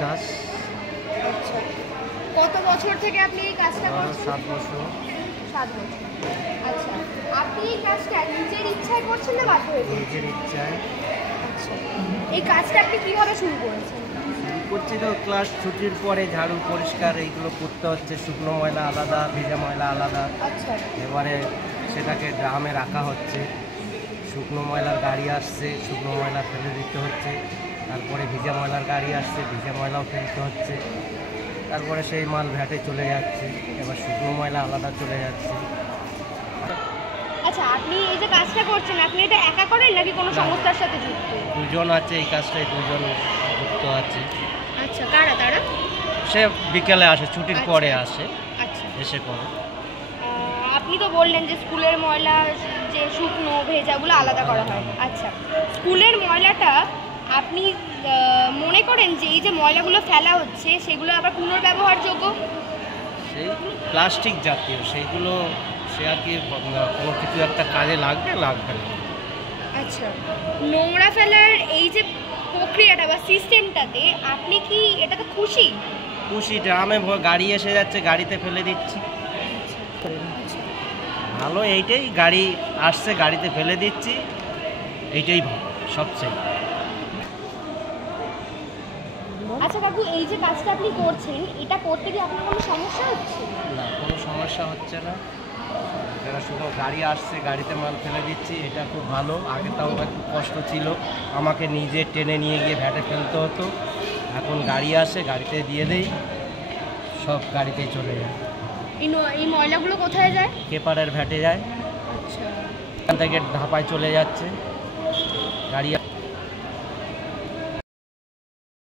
50। আচ্ছা, কত বছর থেকে আপনি এই কাজটা করছেন? 7 বছর। 7 বছর। আচ্ছা, আপনি এই কাজটা নিজের ইচ্ছায় করছেন না বাধ্য হয়ে? নিজের ইচ্ছায়। আচ্ছা, এই কাজটা আপনি কিভাবে শুরু করেছেন? করছি তো ক্লাস ছুটির পরে ঝাড়ু পরিষ্কার এইগুলো করতে হচ্ছে, শুকনো ময়লা আলাদা, ভেজা ময়লা আলাদা। আচ্ছা, এবারে সেটাকে ড্রামে রাখা হচ্ছে, শুকনো ময়লার গাড়ি আসছে, শুকনো ময়লা ফেলে দিতে হচ্ছে, তারপরে ভিজা ময়লার গাড়ি আসছে, ভিজা ময়লাও ফেলতে হচ্ছে, তারপরে সেই মাল ভ্যাটে চলে যাচ্ছে, এবার শুকনো ময়লা আলাদা চলে যাচ্ছে। আচ্ছা, আপনি এই যে কাজটা করছেন, আপনি এটা একা করেন নাকি কোনো সংস্থার সাথে যুক্ত? দুজন আছে এই কাজটায়, দুজন যুক্ত আছে। আচ্ছা, কারা তারা? সে বিকেলে আসে, ছুটির পরে আসে, আচ্ছা, এসে করে। আপনি তো বললেন যে স্কুলের ময়লা যে শুকনো ভেজাগুলো আলাদা করা হয়। আচ্ছা, স্কুলের ময়লাটা আপনি মনে করেন যে এই যে ময়লাগুলো ফেলা হচ্ছে সেগুলো আবার পুনর্ব্যবহারযোগ্য? সেই প্লাস্টিক জাতীয় সেইগুলো সে আর কি কোনো কিছু একটা কাজে লাগবে না। আচ্ছা, নোংরা ফেলার এই যে প্রক্রিয়াটা বা সিস্টেমটাতে আপনি কি এটাতে খুশি? খুশি, ড্রামে গাড়ি এসে যাচ্ছে, গাড়িতে ফেলে দিচ্ছি। ভালো এইটাই, গাড়ি আসছে গাড়িতে ফেলে দিচ্ছি, এইটাই ভালো সবচেয়ে। আচ্ছা কাকু, এই যে কাজটা আপনি করছেন এটা করতে কি আপনার কোনো সমস্যা হচ্ছে? না, কোনো সমস্যা হচ্ছে না। যারা শুধু গাড়ি আসছে গাড়িতে মাল ফেলে দিচ্ছি, এটা খুব ভালো। আগে তাও একটু কষ্ট ছিল, আমাকে নিজে টেনে নিয়ে গিয়ে ভ্যাটে ফেলতে হতো। এখন গাড়ি আসে, গাড়িতে দিয়ে দেই, সব গাড়িতেই চলে যায়। এই ময়লাগুলো কোথায় যায়? কেপারের ভ্যাটে যায়, আচ্ছা, এখান থেকে ঢাপায় চলে যাচ্ছে গাড়ি।